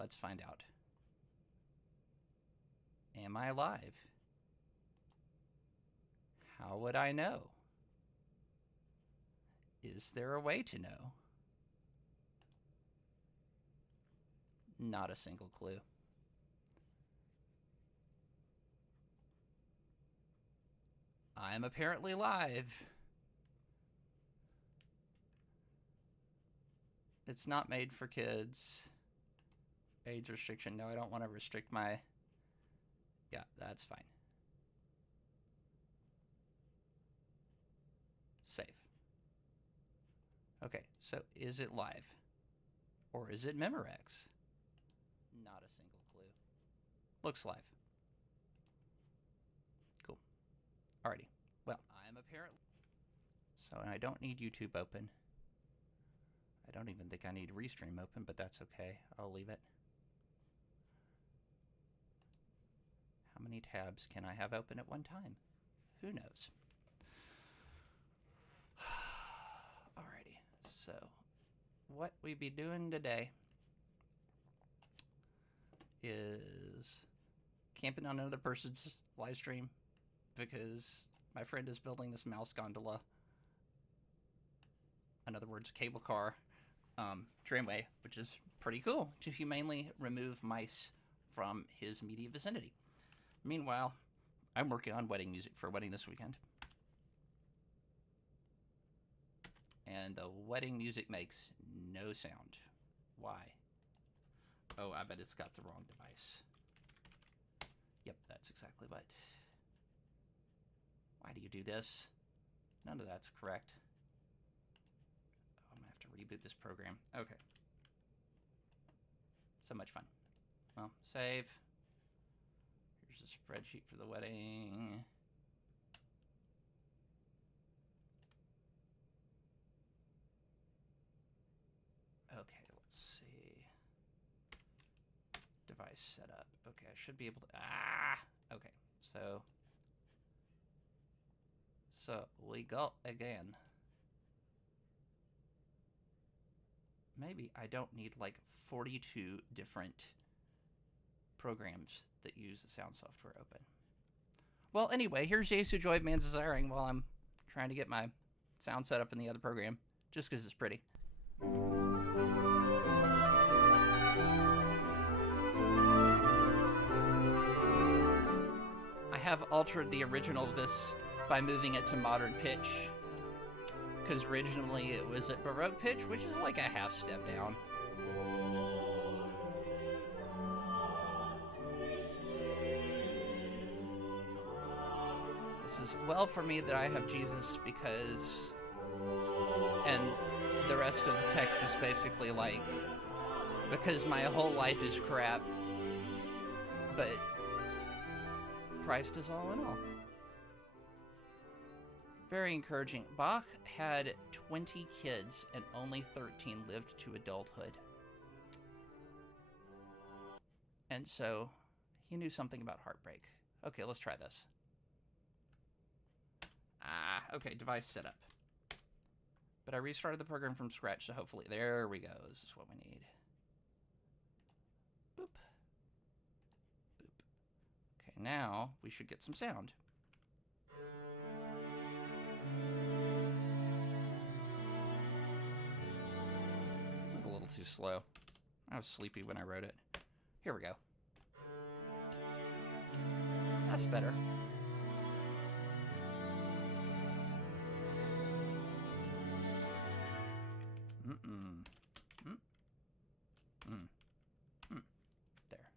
let's find out. Am I alive? How would I know? Is there a way to know? Not a single clue. I'm apparently live. It's not made for kids. Age restriction. No, I don't want to restrict my... Yeah, that's fine. Save. Okay, so is it live? Or is it Memorex? Not a single clue. Looks live. Cool. Alrighty. Well, I'm apparently... So I don't need YouTube open. I don't even think I need Restream open, but that's okay. I'll leave it. How many tabs can I have open at one time? Who knows? Alrighty. So, what we be doing today is camping on another person's live stream because my friend is building this mouse gondola. In other words, cable car tramway, which is pretty cool, to humanely remove mice from his immediate vicinity. Meanwhile, I'm working on wedding music for a wedding this weekend. And the wedding music makes no sound. Why? Oh, I bet it's got the wrong device. Yep, that's exactly what. Why do you do this? None of that's correct. Oh, I'm gonna have to reboot this program. Okay. So much fun. Well, save. Here's a spreadsheet for the wedding. Okay, let's see. Device setup. Okay, I should be able to... Okay, so we go again. Maybe I don't need like 42 different programs that use the sound software open. Well, anyway, here's Jesu Joy of Man's Desiring while I'm trying to get my sound set up in the other program, just because it's pretty. I have altered the original of this by moving it to modern pitch, because originally it was at Baroque pitch, which is like a half step down. This is well for me that I have Jesus, because... And the rest of the text is basically like, because my whole life is crap, but Christ is all in all. Very encouraging. Bach had 20 kids and only 13 lived to adulthood. And so he knew something about heartbreak. Okay, let's try this. Okay, device setup. But I restarted the program from scratch, so hopefully... There we go. This is what we need. Boop. Boop. Okay, now we should get some sound. This is a little too slow. I was sleepy when I wrote it. Here we go. That's better. There.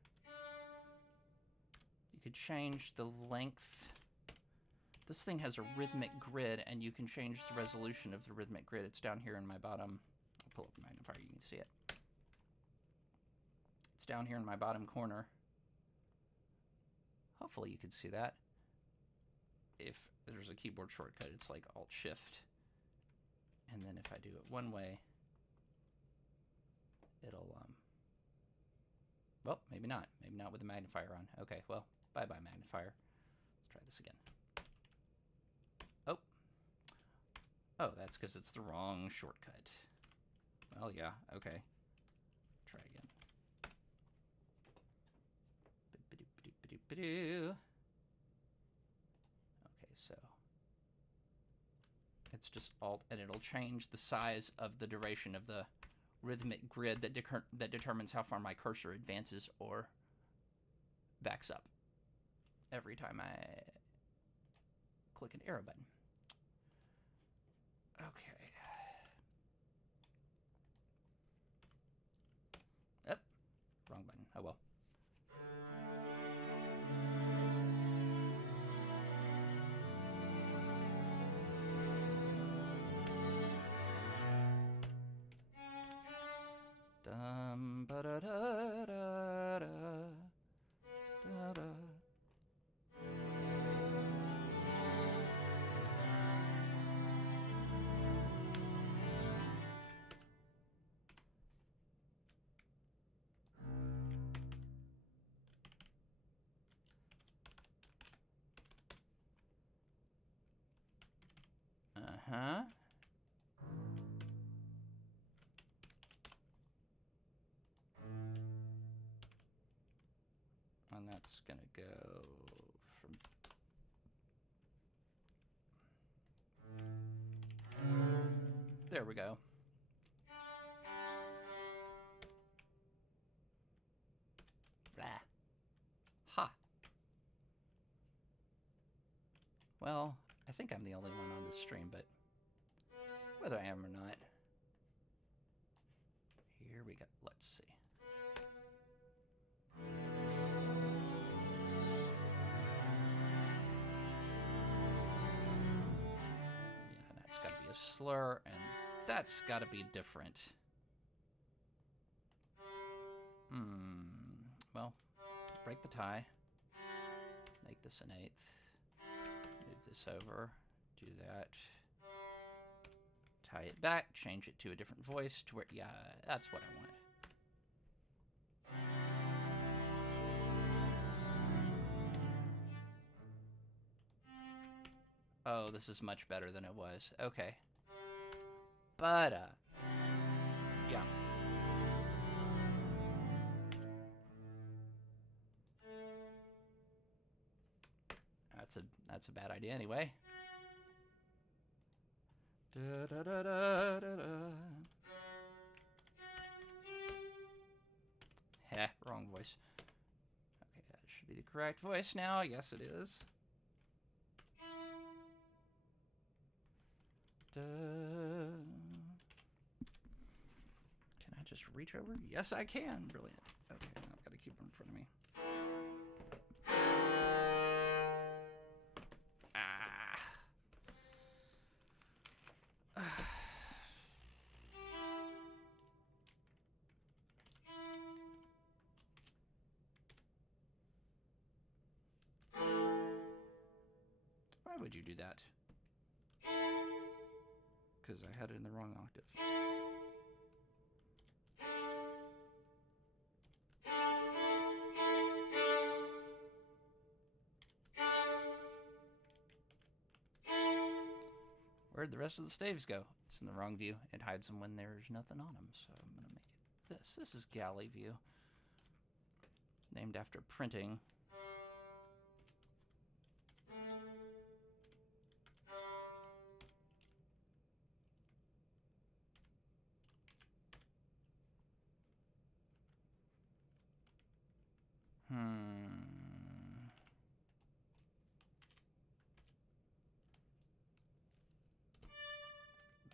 You could change the length. This thing has a rhythmic grid, and you can change the resolution of the rhythmic grid. It's down here in my bottom. I'll pull up the magnifier, you can see it. It's down here in my bottom corner. Hopefully you can see that. If there's a keyboard shortcut, it's like Alt-Shift. And then if I do it one way, it'll, well, maybe not. Maybe not with the magnifier on. Okay, well, bye-bye magnifier. Let's try this again. Oh. Oh, that's because it's the wrong shortcut. Well, yeah, okay. Try again. Doop-a-doo. Okay, so it's just Alt, and it'll change the size of the duration of the rhythmic grid that determines how far my cursor advances or backs up every time I click an arrow button. Okay. Yep. Wrong button. Oh well. Dum ba da da da da da da. Uh-huh. And that's gonna go from there we go. Blah. Ha. Well, I think I'm the only one on this stream, but whether I am or not. Here we go. Let's see. Yeah, that's got to be a slur, and that's got to be different. Well, break the tie. Make this an eighth. Move this over. Do that. Tie it back. Change it to a different voice to where, yeah, that's what I want. Oh, this is much better than it was. Okay. But, yeah. That's a bad idea anyway. Da, da, da, da, da, da. Heh, wrong voice. Okay, that should be the correct voice now. Yes, it is. Da. Can I just reach over? Yes, I can. Brilliant. Okay, now I've got to keep them in front of me. Why would you do that? Because I had it in the wrong octave. Where'd the rest of the staves go? It's in the wrong view. It hides them when there's nothing on them, so I'm going to make it this. This is galley view. Named after printing.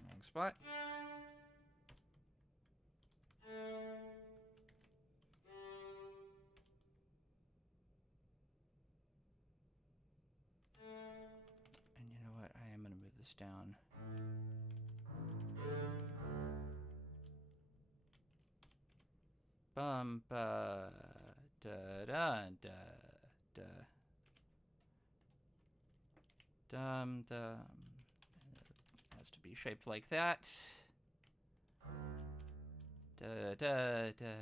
Wrong spot. And you know what? I am going to move this down. Bum ba da da da da dum dum. It has to be shaped like that. Da da da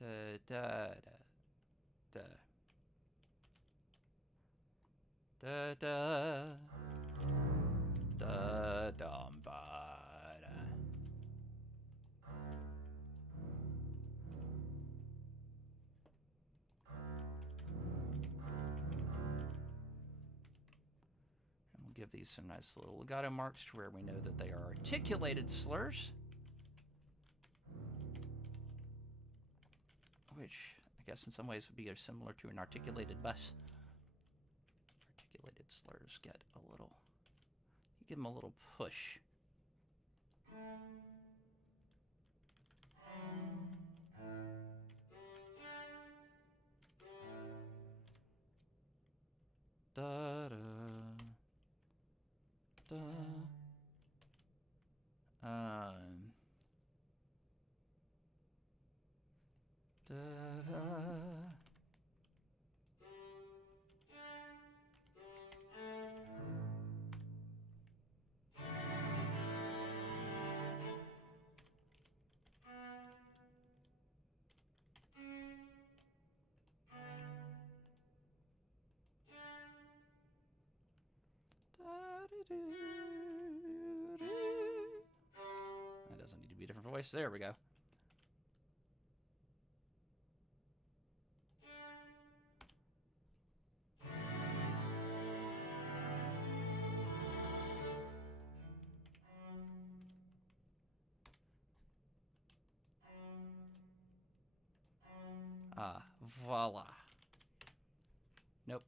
da da da da da da dum ba da. give these some nice little legato marks to where we know that they are articulated slurs. Which, I guess in some ways would be similar to an articulated bus. Articulated slurs get a little, you give them a little push. Da da da. Da da. That doesn't need to be a different voice. There we go. Ah, voila. Nope.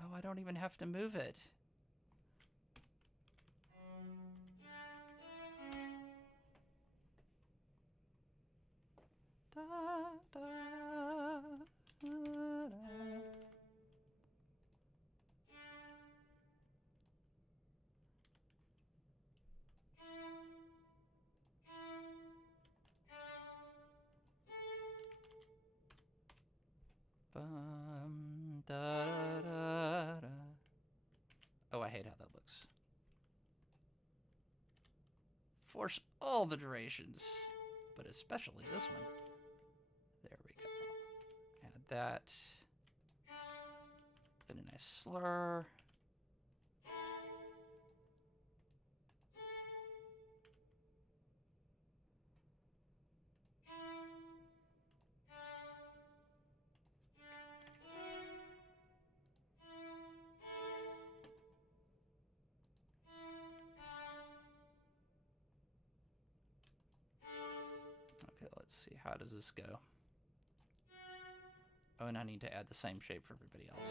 Oh, I don't even have to move it. Da, da, da, da. Bum, da, da, da. Oh, I hate how that looks. Force all the durations, but especially this one. There we go. Add that. Put a nice slur. Okay, let's see. How does this go? Oh, and I need to add the same shape for everybody else.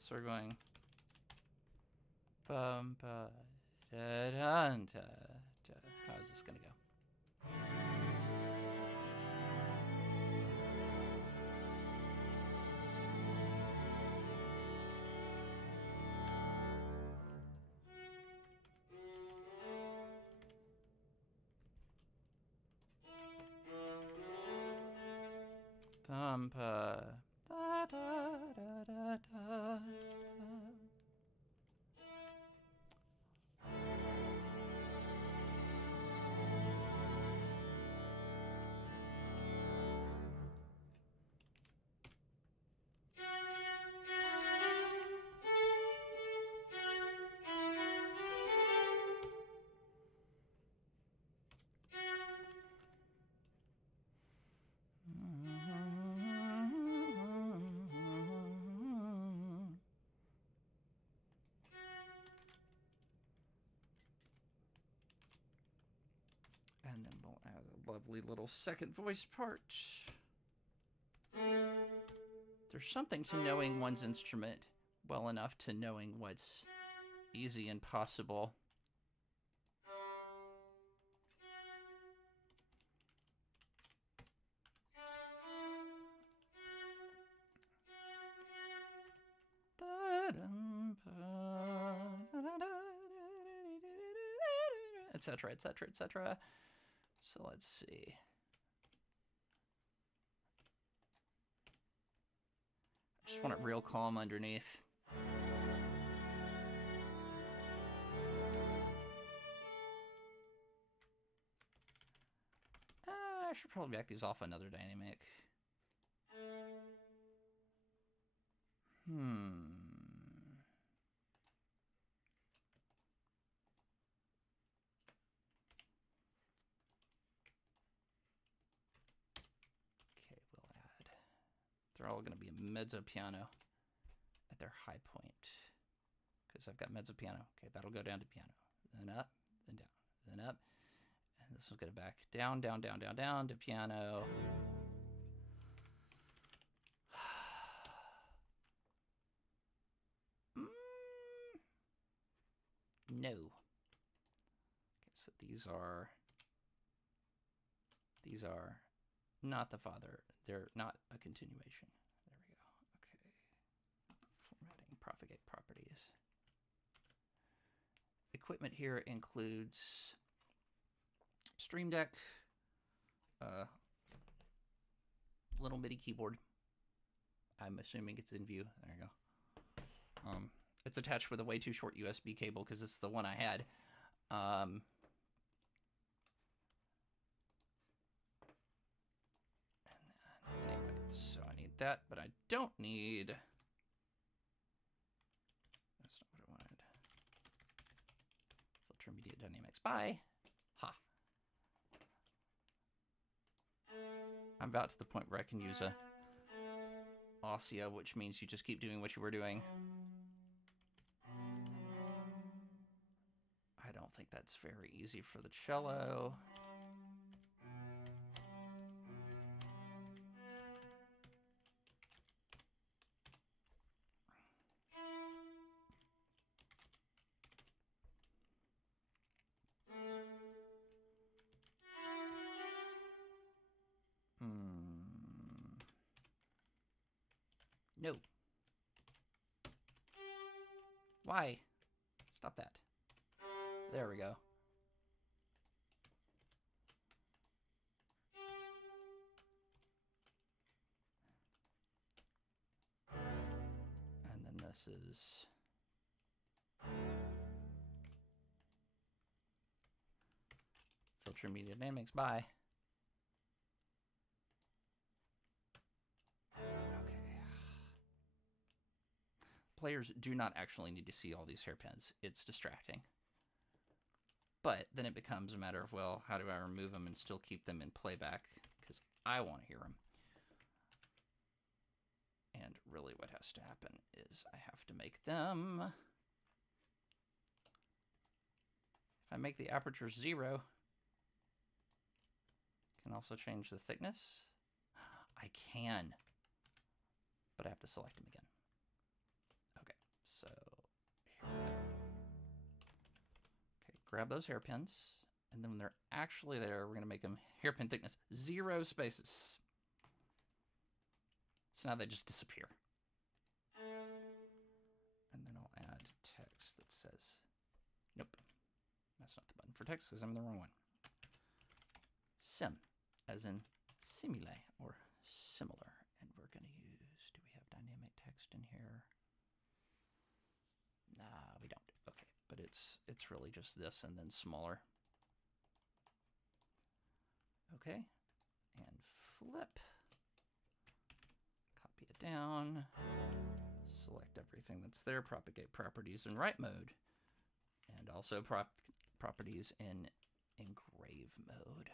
So we're going. Bum, ba, da, da, da, da. How is this going to go? Bum, ba, da, da, da, da, da. And then we'll add a lovely little second voice part. There's something to knowing one's instrument well enough to knowing what's easy and possible. Etc., etc., etc. So let's see. I just want it real calm underneath. I should probably back these off another dynamic. they're all going to be a mezzo piano at their high point. Because I've got mezzo piano. Okay, that'll go down to piano. Then up, then down, then up. And this will get it back down, down, down, down, down to piano. No. Okay, so these are not the father. They're not a continuation. There we go. Okay. Formatting, propagate properties. Equipment here includes Stream Deck, little MIDI keyboard. I'm assuming it's in view. There you go. It's attached with a way too short USB cable because it's the one I had. Anyway, so I need that, but I don't need. That's not what I wanted. Filter Media Dynamics. Bye. Ha. I'm about to the point where I can use a Ossia, which means you just keep doing what you were doing. I don't think that's very easy for the cello. No. Why? Stop that. There we go. And then this is Filter Media Dynamics. Bye. Players do not actually need to see all these hairpins. It's distracting. But then it becomes a matter of, well, how do I remove them and still keep them in playback? Because I want to hear them. And really what has to happen is I have to make them... If I make the aperture 0, I can also change the thickness. I can. But I have to select them again. So here we go. Okay, grab those hairpins, and then when they're actually there, we're going to make them hairpin thickness 0 spaces. So now they just disappear. And then I'll add text that says, nope, that's not the button for text because I'm in the wrong one. Sim, as in simile or similar. And we're going to use, do we have dynamic text in here? Nah, we don't. Okay, but it's really just this and then smaller. Okay, and flip. Copy it down. Select everything that's there. Propagate properties in write mode. And also properties in engrave mode.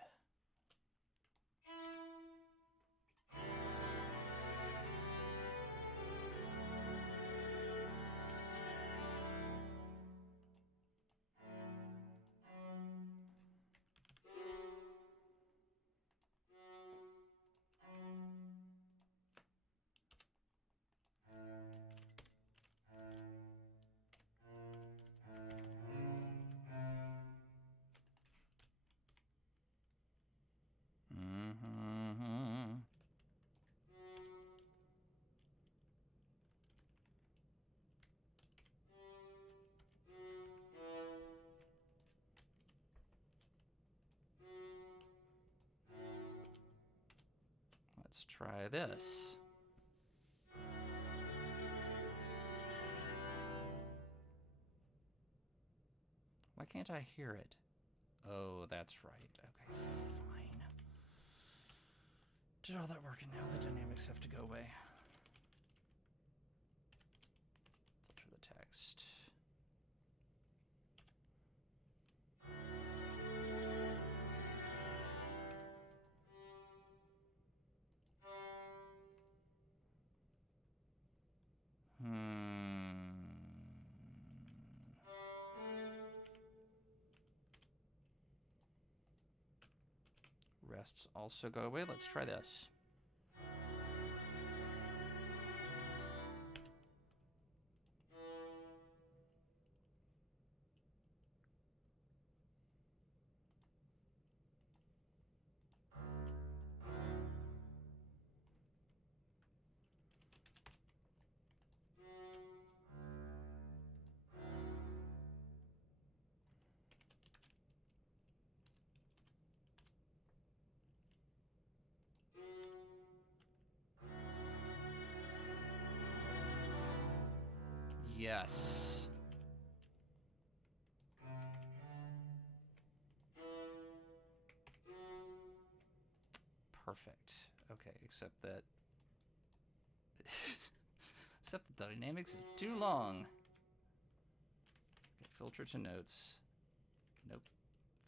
Let's try this. Why can't I hear it? Oh, that's right. Okay, fine. Did all that work and now the dynamics have to go away. Filter the text. contrasts also go away. Let's try this. Yes. Perfect. Okay, except that except the dynamics is too long. Okay, filter to notes. Nope.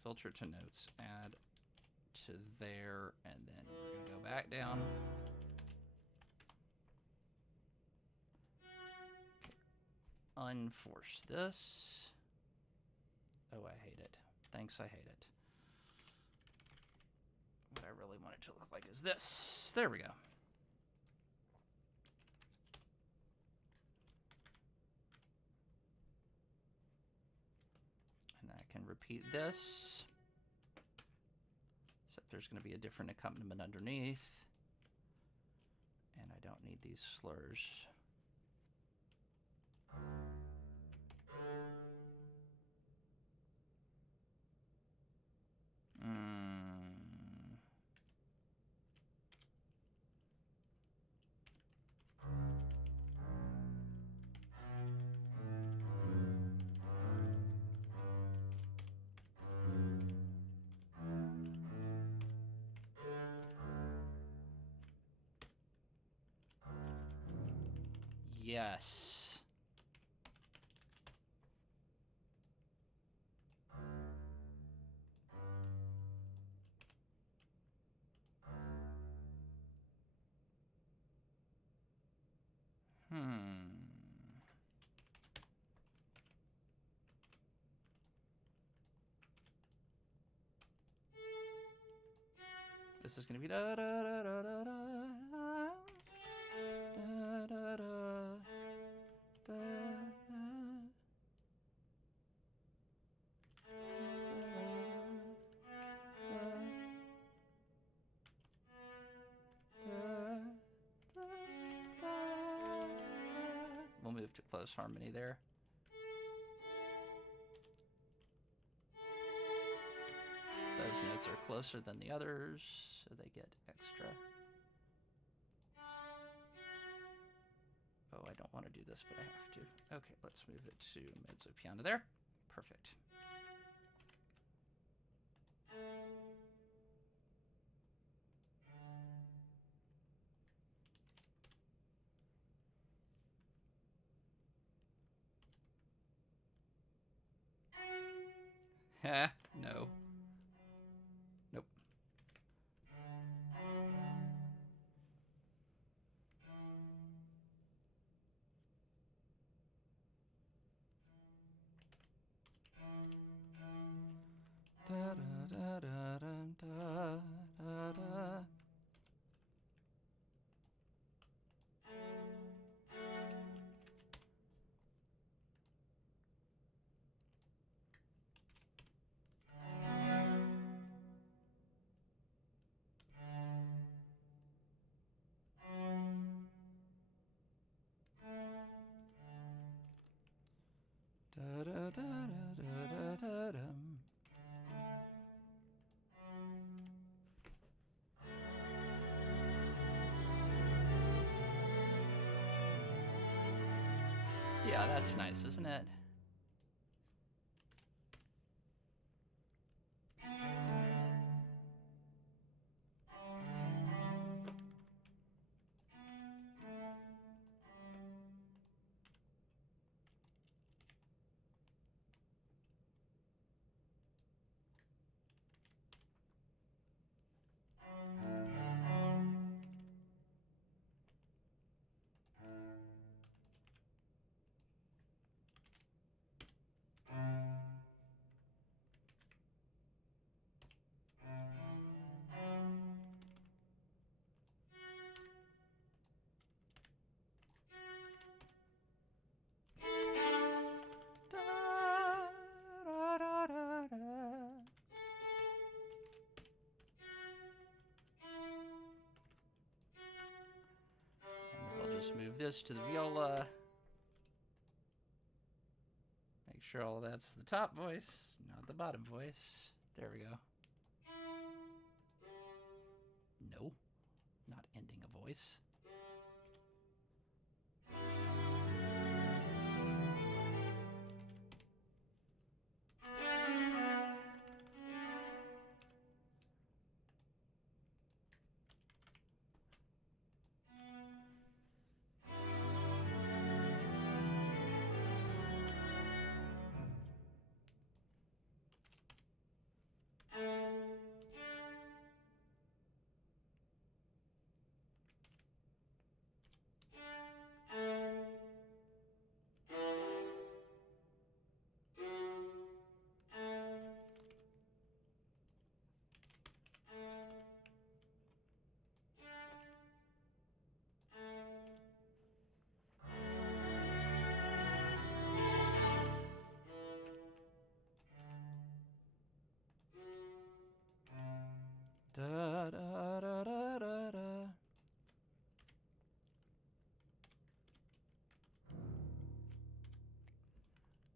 Filter to notes. Add to there, and then we're gonna go back down. Okay. Unforce this. Oh, I hate it. Thanks, I hate it. What I really want it to look like is this. There we go. And I can repeat this. Except there's going to be a different accompaniment underneath. And I don't need these slurs. Yes. This is gonna be da da da da da da da da da da. We'll move to close harmony there. Those notes are closer than the others, so they get extra. Oh, I don't want to do this, but I have to. Okay, let's move it to mezzo piano there. Perfect. Ha, no. Nope. Da da da da da da da. Da da da da da da da. Yeah, that's nice, isn't it? Let's move this to the viola. Make sure all that's the top voice, not the bottom voice. There we go. No, not ending a voice. Da, da, da, da, da, da.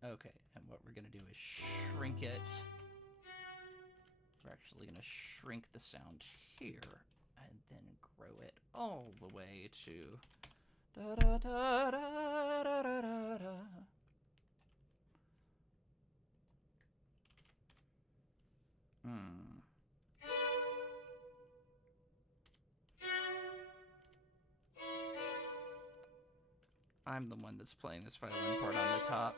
Okay, and what we're going to do is shrink it. We're actually going to shrink the sound here and then grow it all the way to da da da da da da da da. I'm the one that's playing this violin part on the top.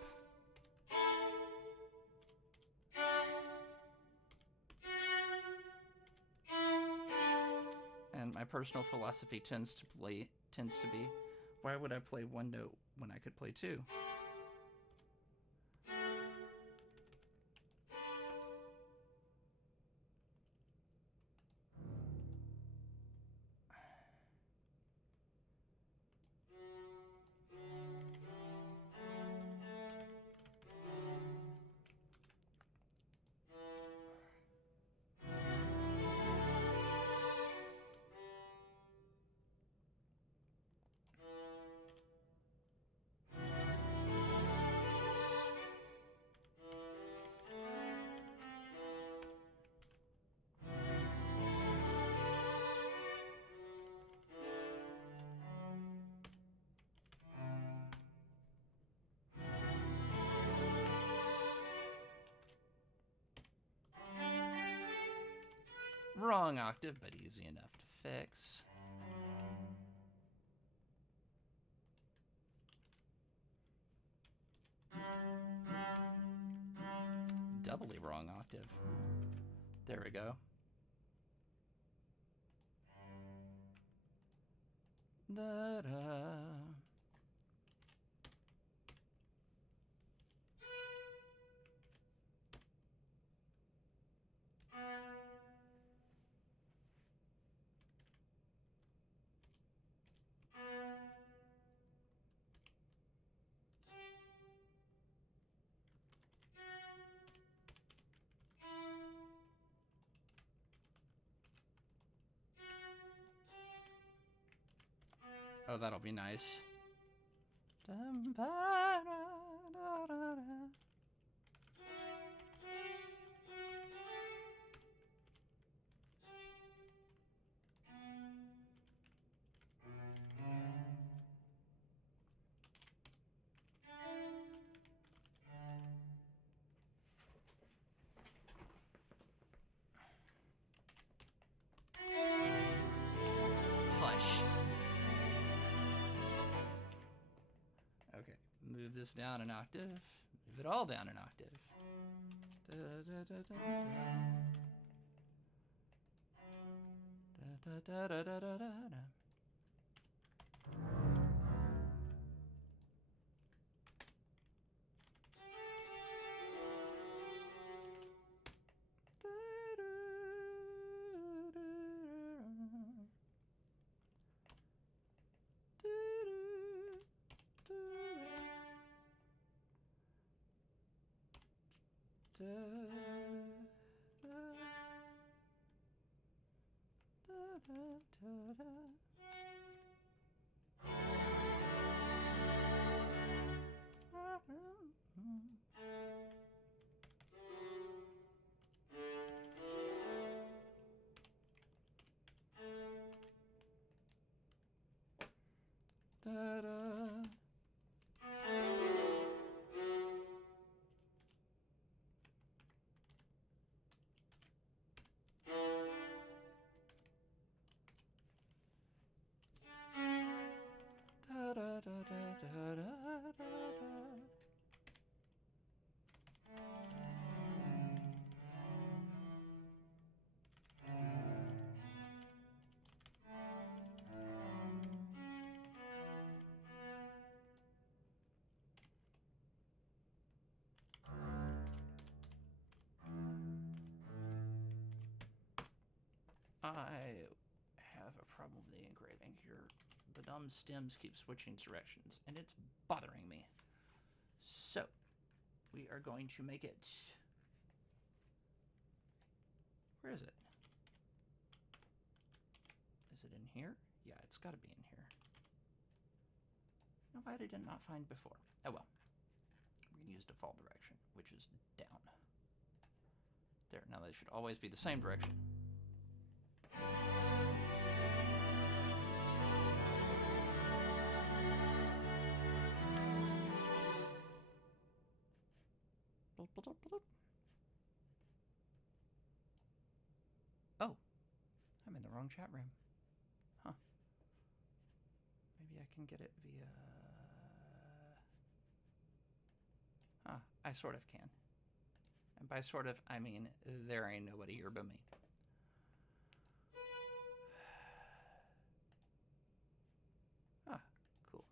And my personal philosophy tends to be, why would I play one note when I could play two? Wrong octave, but easy enough to fix. Doubly wrong octave. There we go. Da da. Oh, that'll be nice. Hush. Okay, move this down an octave. Move it all down an octave. Da, da, da, da, da. Da, da, da, da, da, da, da. Da, da, da, da. I have a problem with the engraving here. The dumb stems keep switching directions, and it's bothering me. So, we are going to make it... Where is it? Is it in here? Yeah, it's got to be in here. No, why did I not find before? Oh well. We're going to use default direction, which is down. There, now they should always be the same direction. Oh, I'm in the wrong chat room. Huh. Maybe I can get it via... Huh, I sort of can. And by sort of, I mean there ain't nobody here but me. Ah, cool.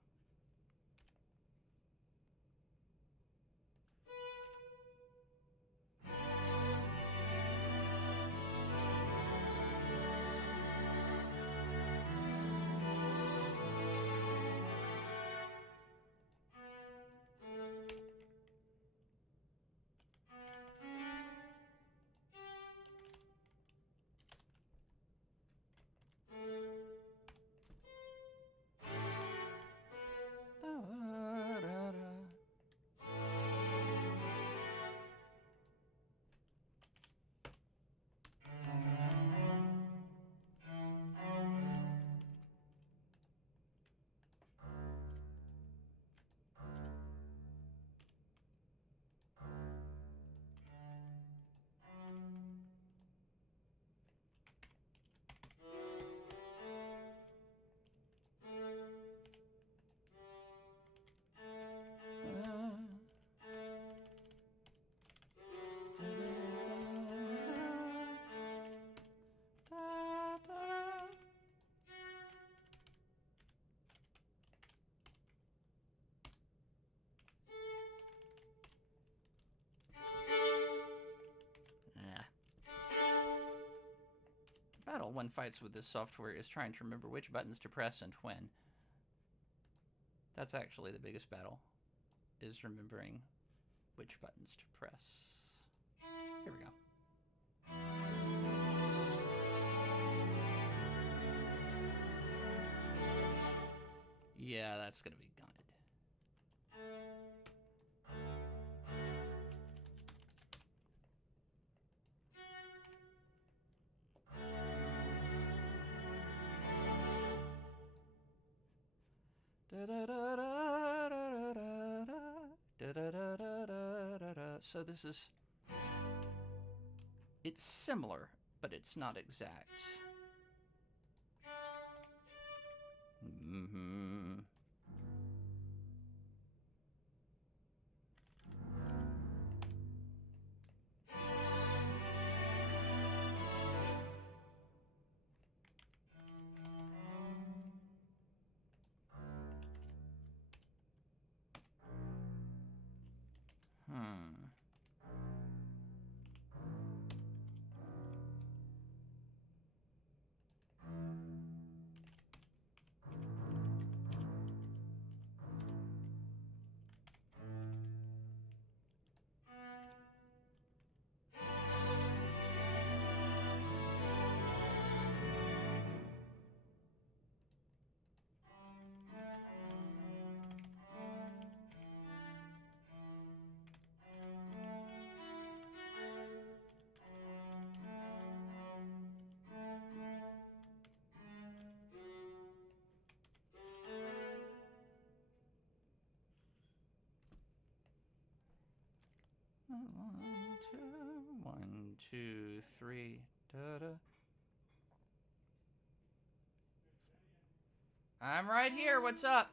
Battle one fights with this software is trying to remember which buttons to press and when. That's actually the biggest battle, is remembering which buttons to press. Here we go. Yeah, that's gonna be good. So this is... It's similar, but it's not exact. Mm-hmm. One, two, three. Da-da. I'm right here. What's up?